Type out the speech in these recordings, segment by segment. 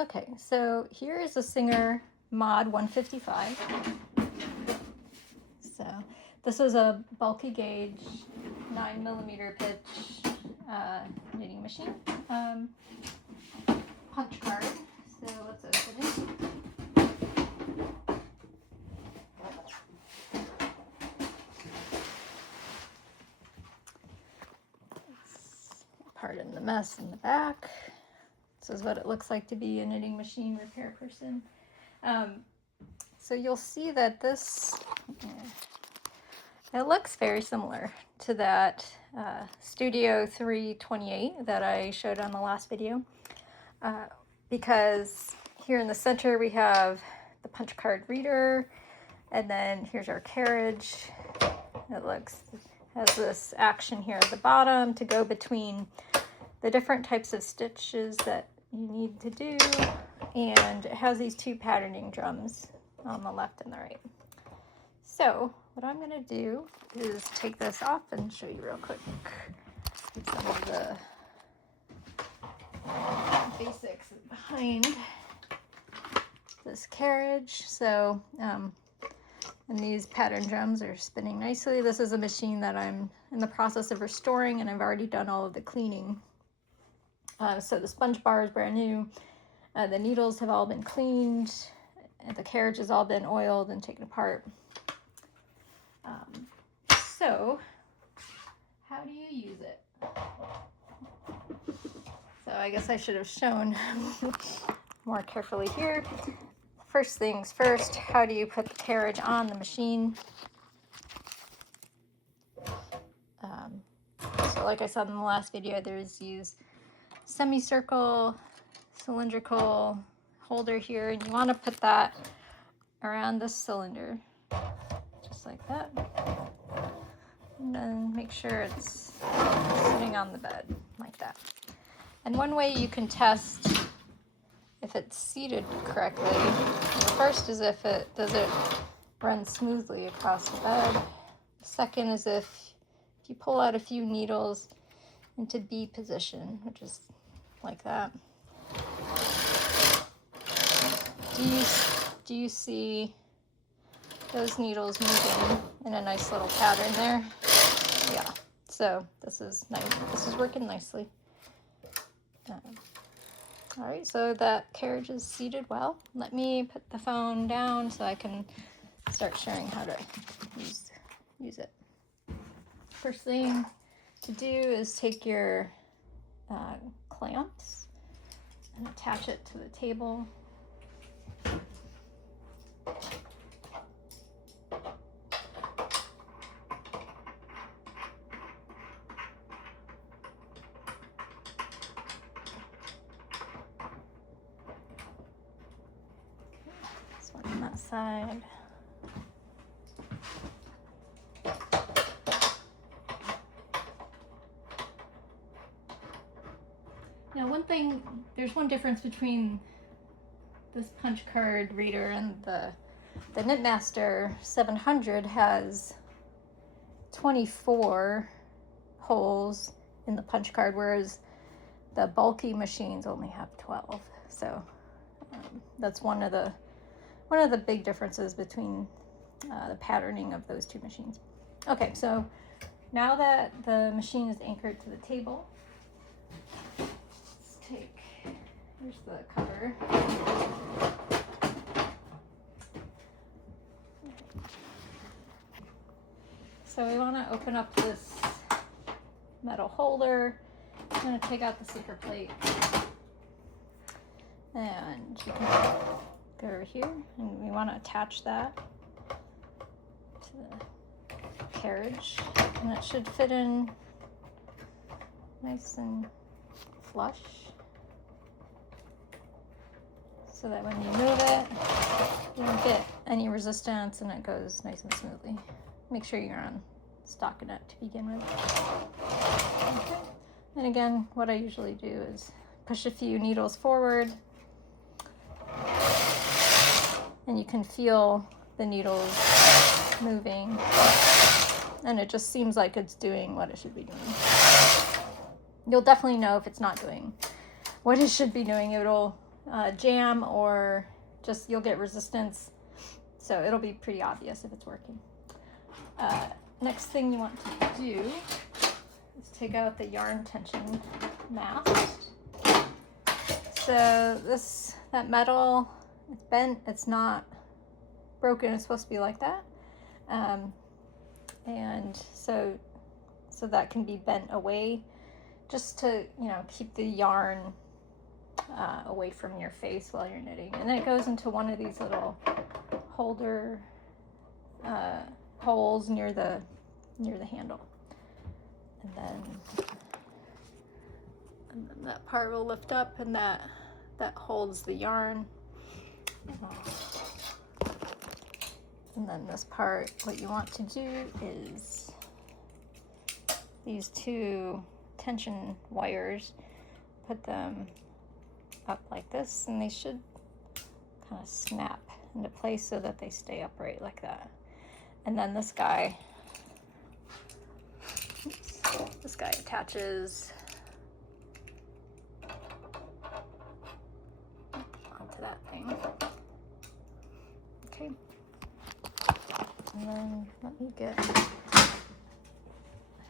Okay, so here is a Singer Mod 155. So this is a bulky gauge 9mm pitch knitting machine. Punch card. So let's open it. Pardon the mess in the back. This is what it looks like to be a knitting machine repair person. So you'll see that this, it looks very similar to that Studio 328 that I showed on the last video. Because here in the center we have the punch card reader, and then here's our carriage. It has this action here at the bottom to go between the different types of stitches that you need to do, and it has these two patterning drums on the left and the right. So what I'm going to do is take this off and show you real quick some of the basics behind this carriage. So and these pattern drums are spinning nicely. This is a machine that I'm in the process of restoring, and I've already done all of the cleaning. So the sponge bar is brand new. The needles have all been cleaned. And the carriage has all been oiled and taken apart. So how do you use it? So I guess I should have shown more carefully here. First things first, how do you put the carriage on the machine? So like I said in the last video, there's these semicircle, cylindrical holder here, and you want to put that around this cylinder, just like that. And then make sure it's sitting on the bed, like that. And one way you can test if it's seated correctly, the first is if it run smoothly across the bed. The second is if you pull out a few needles into B position, which is like that. Do you see those needles moving in a nice little pattern there? Yeah. So this is nice. This is working nicely. All right, so that carriage is seated well. Let me put the phone down so I can start showing how to use it. First thing to do is take your clamps and attach it to the table. This one on that side. Now, there's one difference between this punch card reader and the Knitmaster 700 has 24 holes in the punch card, whereas the bulky machines only have 12. So that's one of the big differences between the patterning of those two machines. Okay, so now that the machine is anchored to the table, here's the cover. So we want to open up this metal holder. I'm going to take out the secret plate. And you can go over here, and we want to attach that to the carriage. And it should fit in nice and flush, so that when you move it, you don't get any resistance and it goes nice and smoothly. Make sure you're on stockinette to begin with. Okay. And again, what I usually do is push a few needles forward, and you can feel the needles moving, and it just seems like it's doing what it should be doing. You'll definitely know if it's not doing what it should be doing. It'll jam or just you'll get resistance. So it'll be pretty obvious if it's working. Next thing you want to do is take out the yarn tension mast. So that metal, it's bent, it's not broken, it's supposed to be like that. And so that can be bent away just to, keep the yarn away from your face while you're knitting. And then it goes into one of these little holder holes near the handle. And then that part will lift up, and that holds the yarn. And then this part, what you want to do is these two tension wires, put them up like this, and they should kind of snap into place so that they stay upright like that. And then this guy attaches onto that thing. Okay. And then let me get, I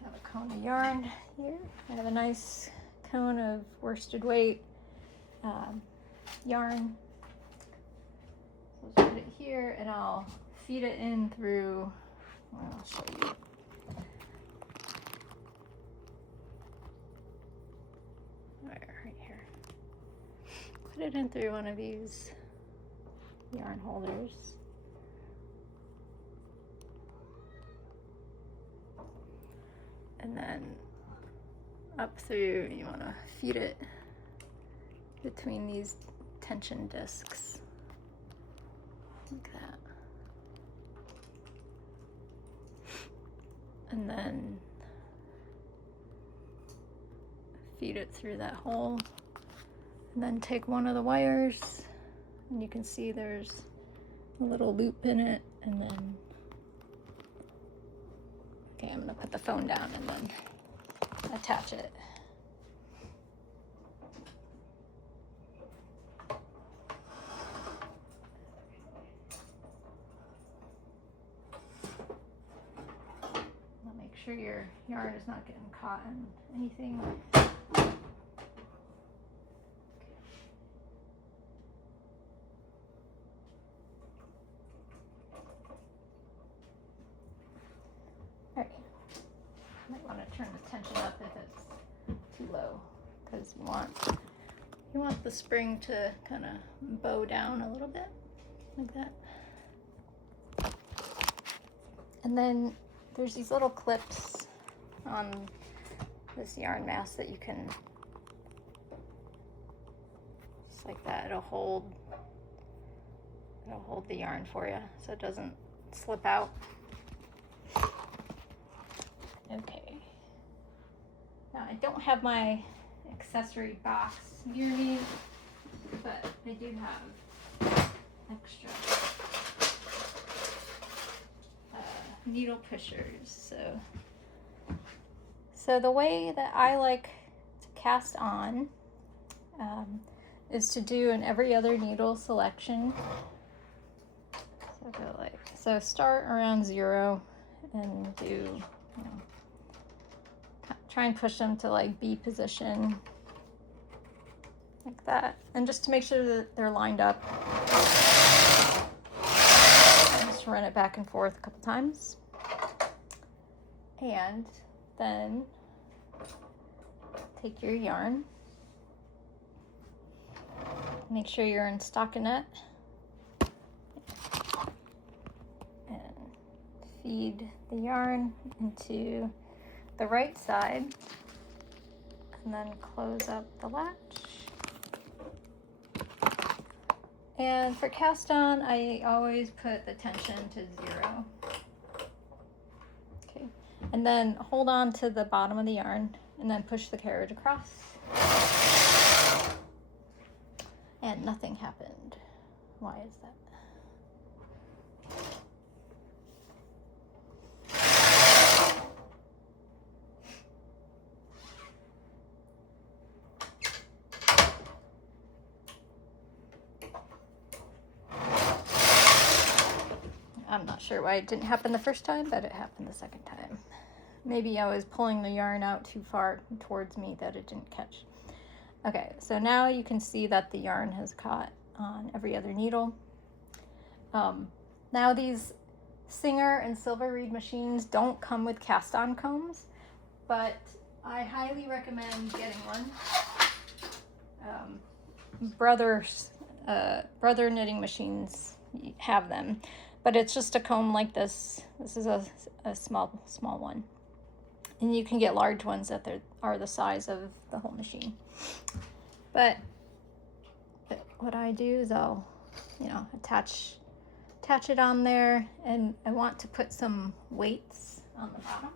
have a cone of yarn here. I have a nice cone of worsted weight yarn. So I'll put it here and I'll feed it in through, I'll show you. Right here. Put it in through one of these yarn holders. And then up through, you want to feed it between these tension discs, like that. And then feed it through that hole. And then take one of the wires, and you can see there's a little loop in it, and then, okay, I'm gonna put the phone down and then attach it. Make sure your yarn is not getting caught in anything. Alright, might want to turn the tension up if it's too low, because you want the spring to kind of bow down a little bit, like that. And then there's these little clips on this yarn mask that you can, just like that, it'll hold the yarn for you so it doesn't slip out. Okay. Now I don't have my accessory box near me, but I do have extra needle pushers. So the way that I like to cast on is to do an every other needle selection. So start around 0 and do, try and push them to like B position, like that, and just to make sure that they're lined up. Just run it back and forth a couple times, and then take your yarn, make sure you're in stockinette, and feed the yarn into the right side, and then close up the latch. And for cast on, I always put the tension to 0. Okay, and then hold on to the bottom of the yarn and then push the carriage across. And nothing happened. Why is that? I'm not sure why it didn't happen the first time, but it happened the second time. Maybe I was pulling the yarn out too far towards me that it didn't catch. Okay, so now you can see that the yarn has caught on every other needle. Now these Singer and Silver Reed machines don't come with cast-on combs, but I highly recommend getting one. Brother knitting machines have them, but it's just a comb like this. This is a small one, and you can get large ones that are the size of the whole machine. But what I do is I'll, attach it on there, and I want to put some weights on the bottom.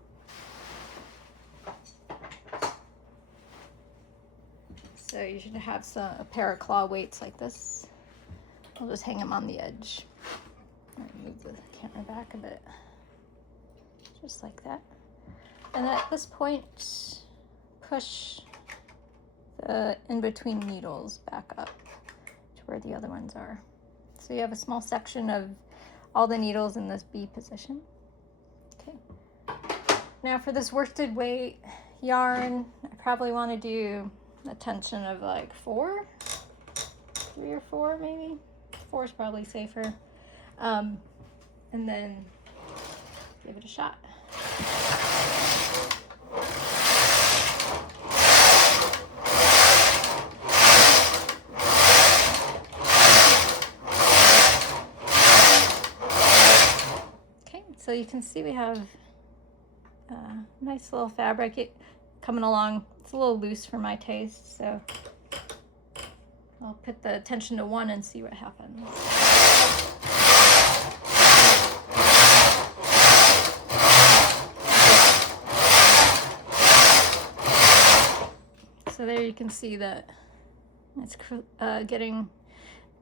So you should have a pair of claw weights like this. I'll just hang them on the edge. Move the camera back a bit, just like that. And at this point, push the in-between needles back up to where the other ones are. So you have a small section of all the needles in this B position. Okay. Now for this worsted weight yarn, I probably want to do a tension of like 3 or 4 maybe. 4 is probably safer. And then give it a shot. Okay, so you can see we have a nice little fabric coming along. It's a little loose for my taste, so I'll put the tension to 1 and see what happens. So there you can see that it's getting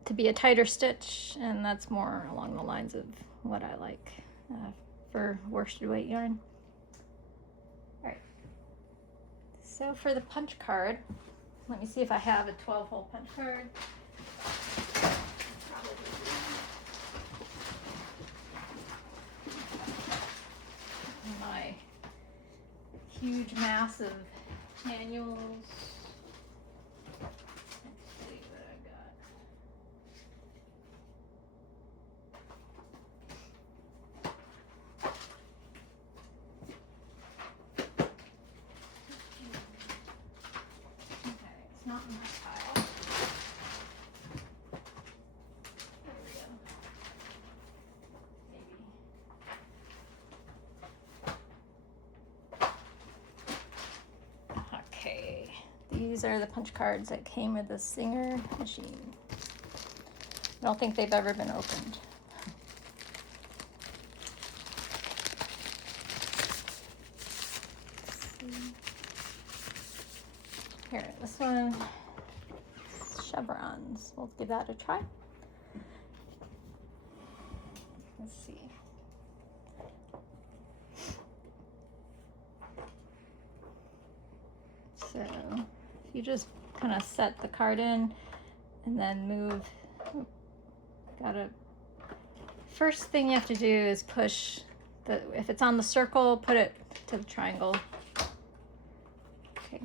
to be a tighter stitch, and that's more along the lines of what I like for worsted weight yarn. All right. So for the punch card, let me see if I have a 12-hole punch card. My huge mass of manuals. Let's see what I got. Okay, it's not in my pile. There we go. Maybe. Okay, these are the punch cards that came with the Singer machine. I don't think they've ever been opened. Here, this one, chevrons. We'll give that a try. Let's see. So you just kind of set the card in and then move. First thing you have to do is push if it's on the circle, put it to the triangle. Okay.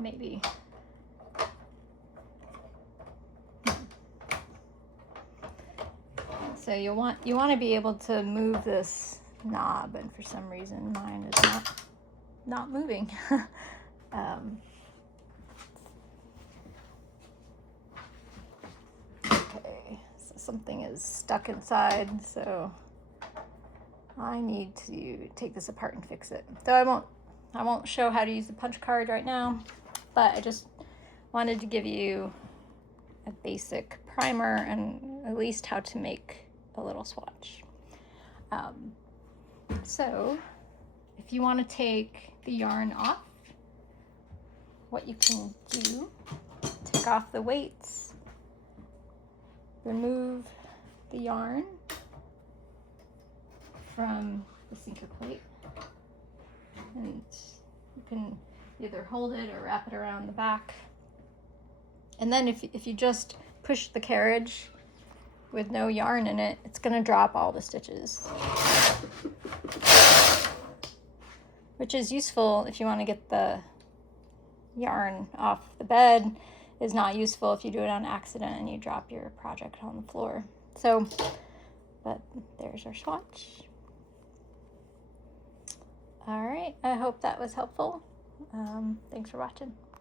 Maybe. So you want to be able to move this knob, and for some reason mine is not moving. Okay, so something is stuck inside, so I need to take this apart and fix it. So I won't show how to use the punch card right now, but I just wanted to give you a basic primer and at least how to make a little swatch. So if you want to take the yarn off, what you can do, take off the weights, remove the yarn from the sinker plate, and you can either hold it or wrap it around the back. And then if you just push the carriage with no yarn in it, it's gonna drop all the stitches. Which is useful if you want to get the yarn off the bed, is not useful if you do it on accident and you drop your project on the floor. So, but there's our swatch. All right, I hope that was helpful. Thanks for watching.